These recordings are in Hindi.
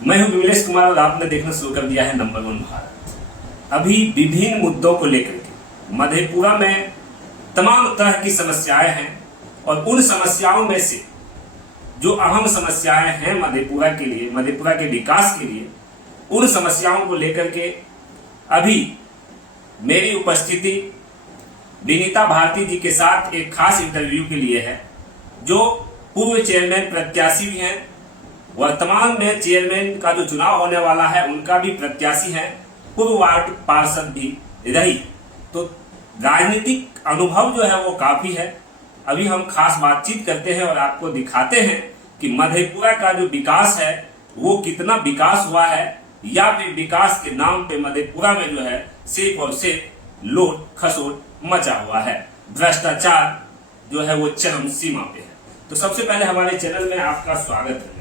मैं हूं विमलेश कुमार और आपने देखना शुरू कर दिया है नंबर 1 भारत। अभी विभिन्न मुद्दों को लेकर के मधेपुरा में तमाम तरह की समस्याएं हैं और उन समस्याओं में से जो अहम समस्याएं हैं मधेपुरा के लिए, मधेपुरा के विकास के लिए, उन समस्याओं को लेकर के अभी मेरी उपस्थिति विनीता भारती जी के साथ एक खास इंटरव्यू के लिए है, जो पूर्व चेयरमैन प्रत्याशी भी हैं। वर्तमान में चेयरमैन का जो चुनाव होने वाला है उनका भी प्रत्याशी है, पूर्व वार्ड पार्षद भी रही। तो राजनीतिक अनुभव जो है वो काफी है। अभी हम खास बातचीत करते हैं और आपको दिखाते हैं कि मधेपुरा का जो विकास है वो कितना विकास हुआ है, या फिर विकास के नाम पे मधेपुरा में जो है सिर्फ और सिर्फ लूट खसोट मचा हुआ है, भ्रष्टाचार जो है वो चरम सीमा पे है। तो सबसे पहले हमारे चैनल में आपका स्वागत है।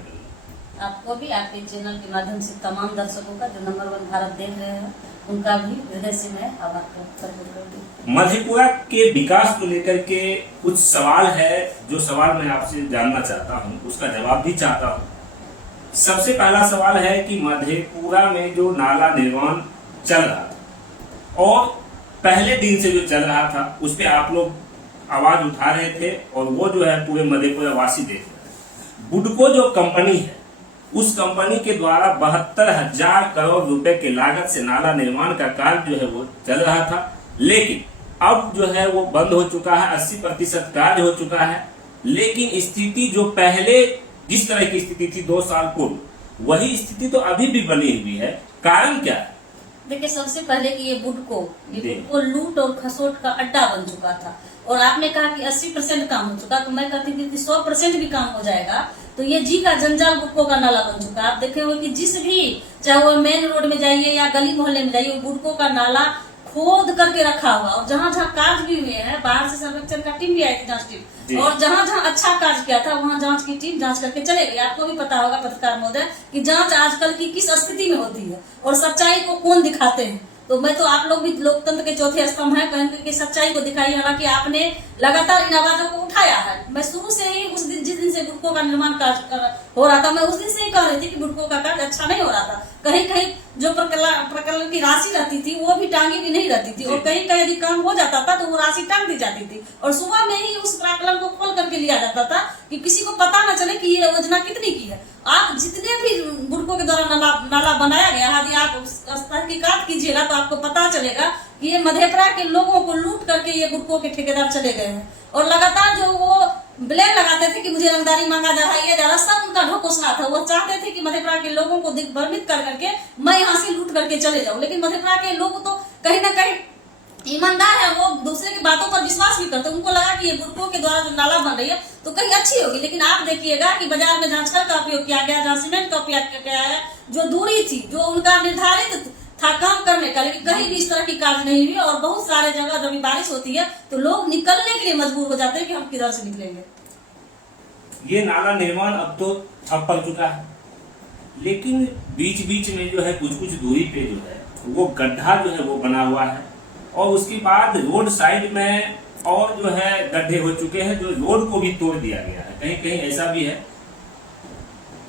आपको भी आपके चैनल के माध्यम से तमाम दर्शकों का जो नंबर 1 भारत देख रहे हैं उनका भी हृदय से मैं आभार करती हूँ। मधेपुरा के विकास को लेकर के कुछ सवाल है, जो सवाल मैं आपसे जानना चाहता हूँ, उसका जवाब भी चाहता हूँ। सबसे पहला सवाल है कि मधेपुरा में जो नाला निर्माण चल रहा था और पहले दिन से जो चल रहा था उस पर आप लोग आवाज उठा रहे थे और वो जो है पूरे मधेपुरा वासी देख रहे हैं। बुडको जो कंपनी है, उस कंपनी के द्वारा 72,000 करोड़ रुपए के लागत से नाला निर्माण का कार्य जो है वो चल रहा था, लेकिन अब जो है वो बंद हो चुका है। 80% कार्य हो चुका है, लेकिन स्थिति जो पहले जिस तरह की स्थिति थी 2 साल पूर्व, वही स्थिति तो अभी भी बनी हुई है। कारण क्या है? देखिए, सबसे पहले कि ये बुडको लूट और खसोट का अड्डा बन चुका था और आपने कहा कि 80% काम हो चुका, तो मैं कहती थी कि 100% भी काम हो जाएगा तो ये जी का जंजाल बुडको का नाला बन चुका है। आप देखे हो कि जिस भी, चाहे वो मेन रोड में जाइए या गली मोहल्ले में जाइए, बुडको का नाला खोद करके रखा हुआ। और जहाँ जहाँ कार्य भी हुए हैं, बाहर से सर्वेक्षण का टीम भी आई थी, जांच टीम, और जहाँ जहाँ अच्छा कार्य किया था वहाँ जांच की टीम जांच करके चले गई। आपको भी पता होगा पत्रकार महोदय कि जांच आजकल की किस स्थिति में होती है और सच्चाई को कौन दिखाते हैं। तो मैं तो आप लोग भी लोकतंत्र के चौथे स्तंभ है, कहेंगे कि सच्चाई को दिखाई। हालांकि आपने लगातार इन आवाजों को उठाया है। मैं शुरू से ही उस दिन, जिस दिन से बुडको का निर्माण कार्य हो रहा था, मैं उस दिन से ही कह रही थी कि बुडको का कार्य अच्छा नहीं हो रहा था। कहीं कहीं जो प्रकल्प की राशि रहती थी वो भी टांगी भी नहीं रहती थी, और कहीं कहीं यदि काम हो जाता था तो वो राशि टांग दी जाती थी और सुबह में ही उस प्रकल्प को खोल करके लिया जाता था कि किसी को पता न चले कि ये योजना कितनी की है। आप जितने भी बुडको के द्वारा नाला बनाया गया, यदि आप तहकीकात कीजिएगा तो आपको पता चलेगा कि ये मधेपुरा के लोगों को लूट करके ये बुडको के ठेकेदार चले गए हैं। और लगातार जो वो ब्लेम लगाते थे कि मुझे रंगदारी मांगा जा रहा है, ये जा रहा, सब उनका ढकोसला था। वो चाहते थे कि मधेपुरा के लोगों को दिग्भ्रमित कर करके मैं यहाँ से लूट करके चले जाऊं। लेकिन मधेपुरा के लोग तो कहीं ना कहीं ईमानदार है, वो दूसरे की बातों पर विश्वास भी करते। उनको लगा कि ये बुडको के द्वारा जो नाला बन रही है तो कहीं अच्छी होगी। लेकिन आप देखिएगा कि बाजार में जहाँ छड़ का उपयोग किया गया, जहाँ सीमेंट का उपयोग किया गया है, जो दूरी थी, जो उनका निर्धारित था काम करने का, लेकिन कहीं भी इस तरह की कार्य नहीं हुई। और बहुत सारे जगह जब बारिश होती है तो लोग निकलने के लिए मजबूर हो जाते हैं कि हम किधर से निकलेंगे। ये नाला निर्माण अब तो ठप पड़ चुका है, लेकिन बीच बीच में जो है कुछ कुछ दूरी पे जो है वो गड्ढा जो है वो बना हुआ है, और उसके बाद रोड साइड में और जो है गड्ढे हो चुके हैं, जो रोड को भी तोड़ दिया गया है। कहीं कहीं ऐसा भी है,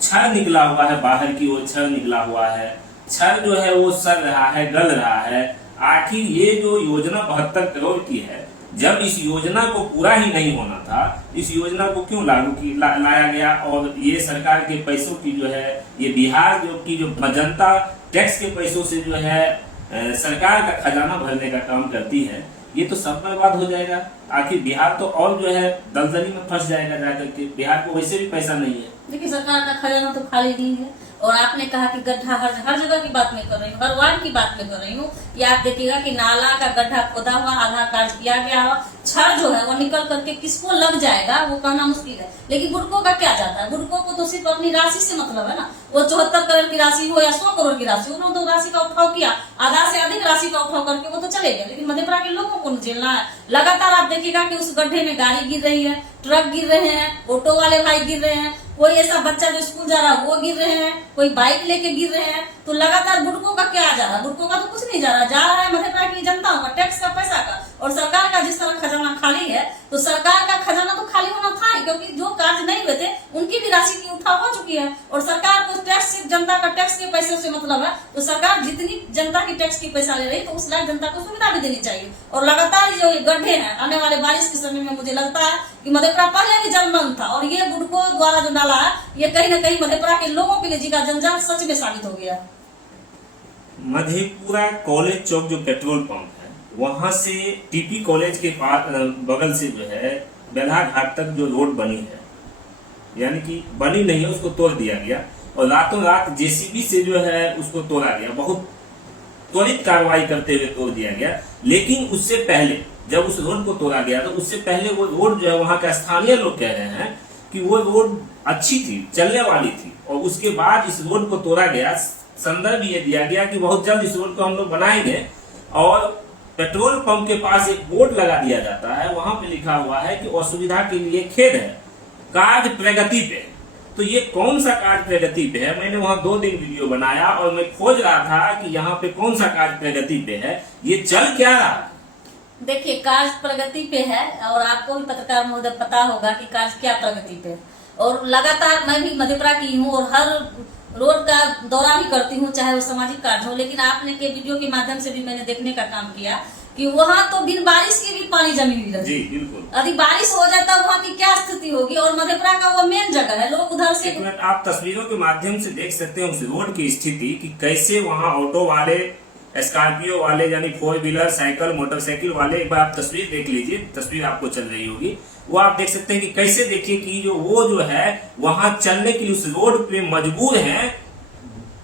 छड़ निकला हुआ है, बाहर की ओर छड़ निकला हुआ है, छड़ जो है वो सड़ रहा है, गल रहा है। आखिर ये जो योजना 72 करोड़ की है, जब इस योजना को पूरा ही नहीं होना था, इस योजना को क्यों लागू लाया गया? और ये सरकार के पैसों की जो है, ये बिहार जो जनता टैक्स के पैसों से जो है सरकार का खजाना भरने का काम करती है, ये तो सब बर्बाद हो जाएगा। आखिर बिहार तो और जो है दलदली में फंस जाएगा जाकर के। बिहार को वैसे भी पैसा नहीं है। देखिए, सरकार का खजाना तो खाली नहीं है। और आपने कहा कि गड्ढा हर जगह की बात मैं कर रही हूँ, हर वार्ड की बात मैं कर रही हूँ। ये आप देखिएगा कि नाला का गड्ढा खोदा हुआ, आधा कार्य किया गया हो, छड़ जो है वो निकल करके किसको लग जाएगा वो कहना मुश्किल है। लेकिन बुडको का क्या जाता है? बुडको को तो सिर्फ अपनी राशि से मतलब है ना। वो 74 करोड़ की राशि हो या 100 करोड़ की राशि, उन्होंने तो राशि का उठाव किया, आधा से अधिक राशि का उठाव करके वो तो चले गए। लेकिन मधेपुरा के लोगों को झेलना है। लगातार आप देखिएगा कि उस गड्ढे में गाड़ी गिर रही है, ट्रक गिर रहे हैं, ऑटो वाले भाई गिर रहे हैं, कोई ऐसा बच्चा जो स्कूल जा रहा है वो गिर रहे हैं, कोई बाइक लेके गिर रहे हैं, तो लगातार बुडको का क्या जा रहा है? बुडको का तो कुछ नहीं जा रहा है मध्यप्रदेश की जनता का टैक्स का पैसा का। और सरकार का जिस तरह खजाना खाली है, तो सरकार का खजाना तो खाली होना था ही, क्योंकि जो कार्य नहीं हुए थे उनकी भी राशि की उठाव हो चुकी है। और सरकार को टैक्स सिर्फ जनता का टैक्स के पैसे से मतलब है, तो सरकार जितनी जनता की टैक्स की पैसा ले रही तो उस लायक जनता को सुविधा भी देनी चाहिए। और लगातार जो ये गड्ढे हैं आने वाले बारिश के समय में मुझे लगता है कि मधेपुरा पहले भी जलमग्न था, और ये बुडको द्वारा जो डाला है ये कहीं न कहीं मधेपुरा के लोगों के लिए जी का जंजाल सच में साबित हो गया। मधेपुरा कॉलेज चौक जो पेट्रोल पंप है, वहां से टीपी कॉलेज के पास बगल से जो है बेल्हा घाट तक जो रोड बनी है, यानी कि बनी नहीं है, उसको तोड़ दिया गया और रातों रात जेसीबी से जो है उसको तोड़ा गया। बहुत त्वरित कार्रवाई करते हुए तोड़ दिया गया। लेकिन उससे पहले जब उस रोड को तोड़ा गया तो उससे पहले वो रोड जो है, वहां के स्थानीय लोग कह रहे हैं कि वो रोड अच्छी थी, चलने वाली थी, और उसके बाद इस रोड को तोड़ा गया। संदर्भ ये दिया गया कि बहुत जल्द इस रोड को हम लोग बनाएंगे, और पेट्रोल पंप के पास एक बोर्ड लगा दिया जाता है, वहां पे लिखा हुआ है कि असुविधा के लिए खेद है, कार्य प्रगति पे। तो ये कौन सा कार्य प्रगति पे है? मैंने वहां 2 दिन वीडियो बनाया और मैं खोज रहा था कि यहाँ पे कौन सा कार्य प्रगति पे है, ये चल क्या रहा है। देखिए, कार्य प्रगति पे है, और आपको भी पत्रकार महोदय पता होगा कि कार्य क्या प्रगति पे है। और लगातार मैं भी मधेपुरा की हूँ और हर रोड का दौरा भी करती हूँ, चाहे वो सामाजिक कार्य हो। लेकिन आपने के वीडियो के माध्यम से भी मैंने देखने का काम किया कि वहाँ तो बिन बारिश के भी पानी जमी हुई रहती है। बिल्कुल, यदि बारिश हो जाता है वहाँ की क्या स्थिति होगी। और मधेपुरा का वो मेन जगह है, लोग उधर से आप तस्वीरों के माध्यम से देख सकते हैं उस रोड की स्थिति कि कैसे वहाँ ऑटो वाले, स्कॉर्पियो वाले, यानी 4 व्हीलर, साइकिल, मोटरसाइकिल वाले, एक बार आप तस्वीर देख लीजिए, तस्वीर आपको चल रही होगी, वो आप देख सकते हैं कि कैसे, देखिए कि जो है वहां चलने के लिए उस रोड पे मजबूर हैं,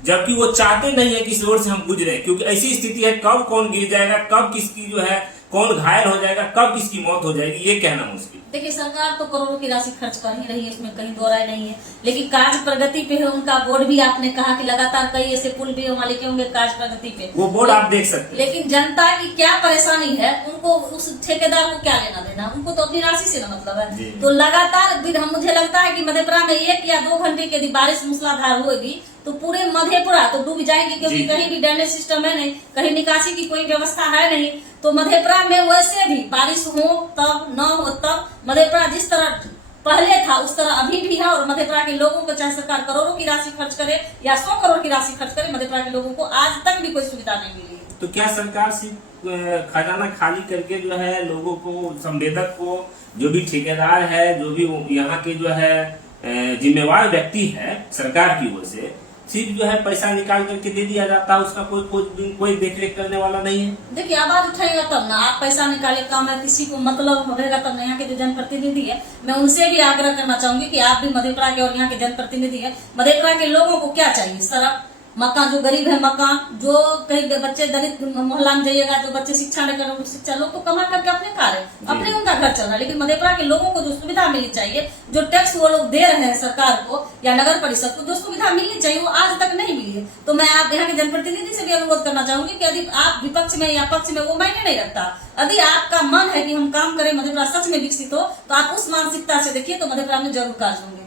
जबकि वो चाहते नहीं है कि इस रोड से हम गुजरे, क्योंकि ऐसी स्थिति है कब कौन गिर जाएगा, कब किसकी जो है कौन घायल हो जाएगा, कब किसकी मौत हो जाएगी, ये कहना मुश्किल। देखिए, सरकार तो करोड़ों की राशि खर्च कर ही रही है, इसमें कहीं दो राय नहीं है। लेकिन कार्य प्रगति पे है उनका बोर्ड भी, आपने कहा कि लगातार कई ऐसे पुल भी मालिक होंगे कार्य प्रगति पे, वो बोर्ड आप देख सकते हैं। लेकिन जनता की क्या परेशानी है, उनको उस ठेकेदार को क्या लेना देना, उनको तो अपनी राशि से ना मतलब है। तो लगातार मुझे लगता है कि मधेपुरा में 1 या 2 घंटे की यदि बारिश मूसलाधार होगी तो पूरे मधेपुरा तो डूब जाएंगे, क्योंकि कहीं भी ड्रेनेज सिस्टम है नहीं, कहीं निकासी की कोई व्यवस्था है नहीं। तो मधेपुरा में वैसे भी बारिश हो तब, न हो तब, मधेपुरा जिस तरह पहले था उस तरह अभी भी है। और मधेपुरा के लोगों को चाहे सरकार करोड़ों की राशि खर्च करे या 100 करोड़ की राशि खर्च करे, मधेपुरा के लोगों को आज तक भी कोई सुविधा नहीं मिली है। तो क्या सरकार सिर्फ खजाना खाली करके जो है लोगों को, संवेदक को, जो भी ठेकेदार है, जो भी यहाँ के जो है जिम्मेवार व्यक्ति है सरकार की ओर से, सिर्फ जो है पैसा निकाल करके दे दिया जाता है, उसका कोई देखरेख करने वाला नहीं है? देखिए, आवाज उठाएगा तब ना, आप पैसा निकाले काम है, किसी को मतलब रहेगा तब ना। यहाँ के जो जनप्रतिनिधि है, मैं उनसे भी आग्रह करना चाहूंगी कि आप भी मधेपुरा के और यहाँ के जनप्रतिनिधि है, मधेपुरा के लोगों को क्या चाहिए? सड़क, मकान, जो गरीब है मकान, जो कहीं बच्चे दलित मोहल्ला में जाइएगा, जो बच्चे शिक्षा नहीं कर रहे, शिक्षा, लोग तो कमा करके अपने खा रहे, अपने उनका घर चल रहा है। लेकिन मधेपुरा के लोगों को जो सुविधा मिलनी चाहिए, जो टैक्स वो लोग दे रहे हैं सरकार को या नगर परिषद को, जो सुविधा मिलनी चाहिए वो आज तक नहीं मिली है। तो मैं आप यहाँ के जनप्रतिनिधि से भी अनुरोध करना चाहूंगी कि यदि आप विपक्ष में या पक्ष में, वो मायने नहीं रखता। यदि आपका मन है कि हम काम करें, मधेपुरा सच में विकसित हो, तो आप उस मानसिकता से देखिए, तो मधेपुरा में जरूर कार्य होंगे।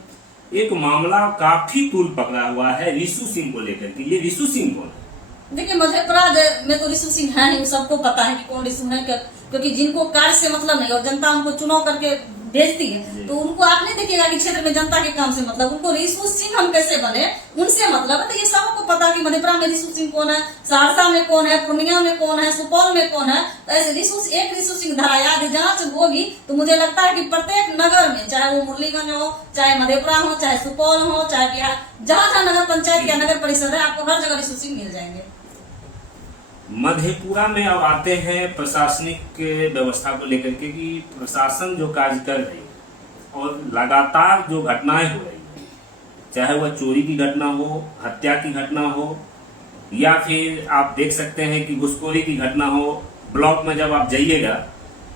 एक मामला काफी तूल पकड़ा हुआ है रिशु सिंह को लेकर के। ये रिशु सिंह कौन है? देखिए, मधेपुरा में तो रिशु सिंह है नहीं, सबको पता है कि कौन रिशु है, क्योंकि जिनको कार्य से मतलब नहीं और जनता उनको चुनाव करके भेजती है, तो उनको आप नहीं देखिएगा कि क्षेत्र में जनता के काम से मतलब। उनको रिशु सिंह हम कैसे बने उनसे मतलब है। तो ये सबको पता कि मधेपुरा में रिशु सिंह कौन है, सहरसा में कौन है, पूर्णिया में कौन है, सुपौल में कौन है। तो ऐसे एक रिशु सिंह धारा याद जांच होगी तो मुझे लगता है कि प्रत्येक नगर में, चाहे वो मुरलीगंज हो, चाहे मधेपुरा हो, चाहे सुपौल हो, चाहे बिहार, जहाँ जहाँ नगर पंचायत या नगर परिषद है, आपको हर जगह रिशु सिंह मिल जाएंगे। मधेपुरा में अब आते हैं प्रशासनिक व्यवस्था को लेकर के कि प्रशासन जो कार्य कर रही है और लगातार जो घटनाएं हो रही है, चाहे वह चोरी की घटना हो, हत्या की घटना हो, या फिर आप देख सकते हैं कि घुसखोरी की घटना हो। ब्लॉक में जब आप जाइएगा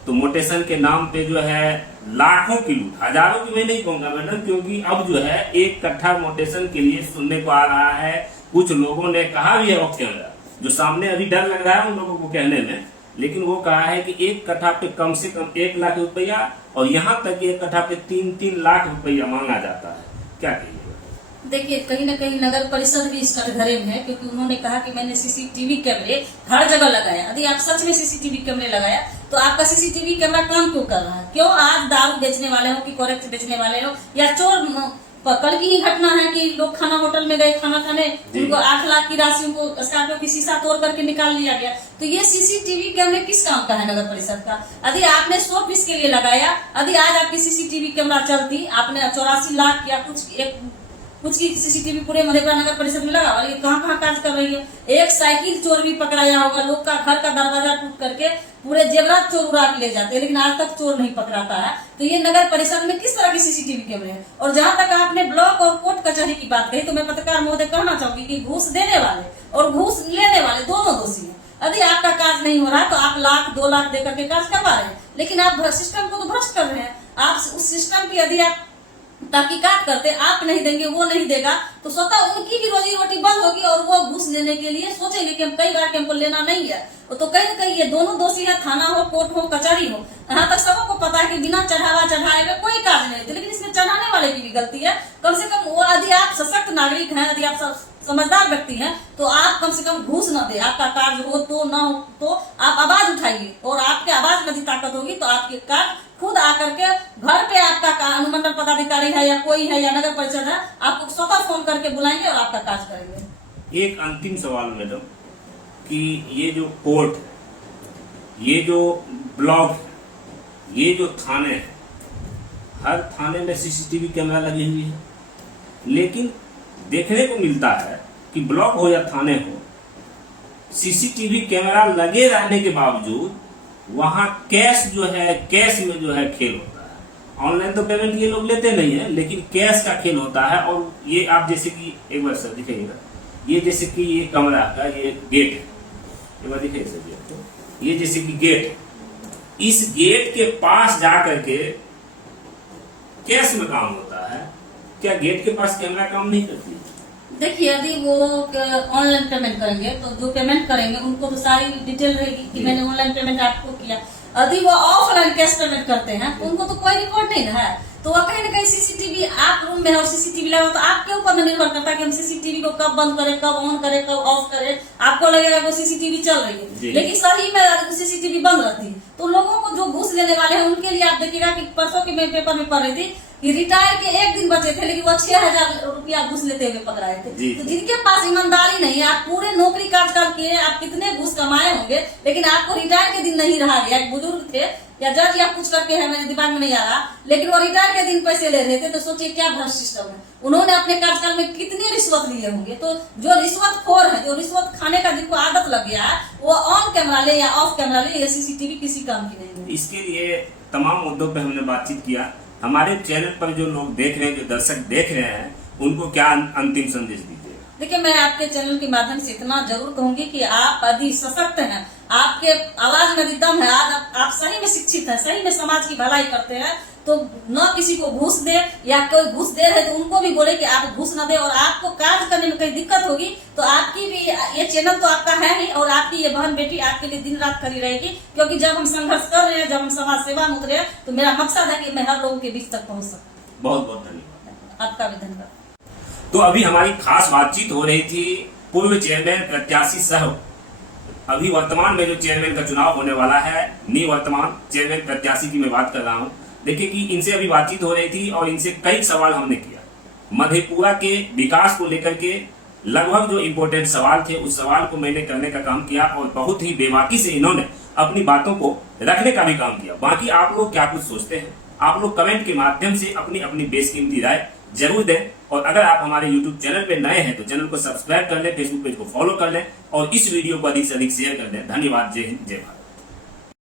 तो मोटेशन के नाम पे जो है लाखों की लूट, हजारों की मैं नहीं कहूंगा मैडम, क्योंकि अब जो है 1 कट्ठा मोटेशन के लिए सुनने को आ रहा है। कुछ लोगों ने कहा भी है ऑफ कैमरा, जो सामने अभी डर लग रहा है उन लोगों को कहने में, लेकिन वो कहा है कि 1 कट्ठा पे कम से कम 1 लाख रुपया, और यहाँ तक 1 कट्ठा पे 3-3 लाख रुपया मांगा जाता है। क्या कहिएगा? देखिए, कहीं ना कहीं नगर परिषद भी इस कटघरे में है, क्योंकि उन्होंने कहा कि मैंने सीसीटीवी कैमरे हर जगह लगाया। यदि आप सच में सीसीटीवी कैमरे लगाया तो आपका सीसीटीवी कैमरा काम क्यों कर रहा है? क्यों आप दारू बेचने वाले हो कि कोरेक्ट बेचने वाले हो या चोर? कल की ही घटना है कि लोग खाना होटल में गए खाना खाने, उनको 8 लाख की राशि उनको स्कॉर्पियो की शीशा तोड़ करके निकाल लिया गया। तो ये सीसीटीवी कैमरे किस काम का है नगर परिषद का? यदि आपने 100 पीस के लिए लगाया, यदि आज आपकी सीसीटीवी कैमरा चलती, आपने 84 लाख या कुछ की सीसीटीवी पूरे मधेपुरा नगर परिषद में लगा, ये कहाँ कहाँ काज कर रही है? एक साइकिल चोर भी पकड़ाया होगा, लोग का घर का दरवाजा टूट करके पूरे जेवरात चोर उड़ा के ले जाते हैं, लेकिन आज तक चोर नहीं पकड़ाता है। तो ये नगर परिषद में किस तरह की सीसीटीवी कैमरे हैं? और जहां तक आपने ब्लॉक और कोर्ट कचहरी की बात कही, तो मैं पत्रकार महोदय कहना चाहूंगी कि घूस देने वाले और घूस लेने वाले दोनों दोषी हैं। यदि आपका कार्य नहीं हो रहा तो आप 1 लाख 2 लाख देकर के कार्य करवा रहे हैं, लेकिन आप सिस्टम को तो भ्रष्ट कर रहे हैं। आप उस सिस्टम की यदि आप तहकीकात करते, आप नहीं देंगे, वो नहीं देगा, तो स्वतः उनकी भी रोजी रोटी बंद होगी और वो घूस लेने के लिए सोचेंगे कि हम कई बार हमको लेना नहीं है। तो कहीं न कहीं ये दोनों दोषी है, थाना हो, कोर्ट हो, कचहरी हो। यहाँ तक सबको पता है कि बिना चढ़ाए हुए कोई कार्य नहीं होते, लेकिन इसमें चढ़ाने वाले की भी गलती है। कम से कम वो, यदि आप सशक्त नागरिक हैं, यदि आप समझदार व्यक्ति हैं, तो आप कम से कम घूस न दे। आपका कार्य हो तो न हो तो आप आवाज उठाइए, और आपके आवाज में यदि ताकत होगी तो आपके कार्य खुद आकर के घर पे आपका अनुमंडल पदाधिकारी है या कोई है या नगर परिषद है, आपको स्वतः फोन करके बुलाएंगे और आपका कार्य करेंगे। एक अंतिम सवाल मैडम, कि ये जो कोर्ट है, ये जो ब्लॉक है, ये जो थाने हैं, हर थाने में सीसीटीवी कैमरा लगी हुई है, लेकिन देखने को मिलता है कि ब्लॉक हो या थाने हो, सीसीटीवी कैमरा लगे रहने के बावजूद वहां कैश में जो है खेल होता है। ऑनलाइन तो पेमेंट ये लोग लेते नहीं है, लेकिन कैश का खेल होता है। और ये आप जैसे कि एक बार सर दिखाइएगा, ये जैसे कि ये कमरा का ये गेट है, एक बार दिखाइए सर जी आपको, ये जैसे कि गेट है, इस गेट के पास जा करके कैश में काम होता है। क्या गेट के पास कैमरा काम नहीं करती? देखिए, यदि वो ऑनलाइन पेमेंट करेंगे तो जो पेमेंट करेंगे उनको तो सारी डिटेल रहेगी कि मैंने ऑनलाइन पेमेंट आपको किया। यदि वो ऑफलाइन कैश पेमेंट करते हैं तो उनको तो कोई रिकॉर्ड नहीं है। तो वह कहीं ना कहीं सीसीटीवी आप रूम में है और सीसीटीवी लगा, तो आपके ऊपर निर्भर करता है कि हम सीसीटीवी को कब बंद करें, कब ऑन करें, कब ऑफ करें। आपको लगेगा वो सीसीटीवी चल रही है, लेकिन सही में सीसीटीवी बंद रहती है। तो लोगों को जो घूस लेने वाले हैं उनके लिए आप देखिएगा कि परसों की मैं पेपर में पढ़ रही थी कि रिटायर के 1 दिन बचे थे, लेकिन वो 6000 रुपया घूस लेते हुए पकड़ाए थे। तो जिनके पास ईमानदारी नहीं है, आप पूरे नौकरी कार्यकाल किए, आप कितने घूस कमाए होंगे, लेकिन आपको रिटायर के दिन नहीं रहा गया। एक बुजुर्ग थे या जज या कुछ करके है, मेरे दिमाग में नहीं आ रहा, लेकिन वो रिटायर के दिन पैसे ले रहे थे। तो सोचिए क्या भ्रष्ट सिस्टम है। उन्होंने अपने कार्यकाल में कितनी रिश्वत लिए होंगे। तो जो रिश्वतखोर है, जो रिश्वत खाने का जिनको आदत लग गया है, वो ऑन कैमरा ले या ऑफ कैमरा ले, ये सीसीटीवी किसी काम की नहीं है। इसके लिए तमाम मुद्दों पे हमने बातचीत किया। हमारे चैनल पर जो लोग देख रहे हैं, जो दर्शक देख रहे हैं, उनको क्या अंतिम संदेश दीजिए? देखिए, मैं आपके चैनल के माध्यम से इतना जरूर कहूंगी कि आप यदि सशक्त हैं, आपके आवाज में दम है, आज आप सही में शिक्षित हैं, सही में समाज की भलाई करते हैं, तो न किसी को घूस दे, या कोई घूस दे रहे तो उनको भी बोले कि आप घूस न दे। और आपको कार्य करने में कहीं दिक्कत होगी तो आपकी भी, ये चैनल तो आपका है ही, और आपकी ये बहन बेटी आपके लिए दिन रात खड़ी रहेगी। क्योंकि जब हम संघर्ष कर रहे हैं, जब हम समाज सेवा में उतरे हैं, तो मेरा मकसद है कि मैं हर लोगों के बीच तक पहुंच सकूं। बहुत बहुत धन्यवाद। आपका भी धन्यवाद। तो अभी हमारी खास बातचीत हो रही थी पूर्व चेयरमैन प्रत्याशी सह अभी वर्तमान में जो चेयरमैन का चुनाव होने वाला है, निवर्तमान चेयरमैन प्रत्याशी की मैं बात कर रहा हूँ। देखिए कि इनसे अभी बातचीत हो रही थी और इनसे कई सवाल हमने किया मधेपुरा के विकास को लेकर के। लगभग जो इम्पोर्टेंट सवाल थे उस सवाल को मैंने करने का काम किया और बहुत ही बेबाकी से इन्होंने अपनी बातों को रखने का भी काम किया। बाकी आप लोग क्या कुछ सोचते हैं, आप लोग कमेंट के माध्यम से अपनी अपनी बेशकीमती राय जरूर दें। और अगर आप हमारे YouTube चैनल पे नए हैं तो चैनल को सब्सक्राइब कर लें, फेसबुक पेज को फॉलो कर लें और इस वीडियो को अधिक से अधिक शेयर कर दें। धन्यवाद। जय हिंद, जय भारत।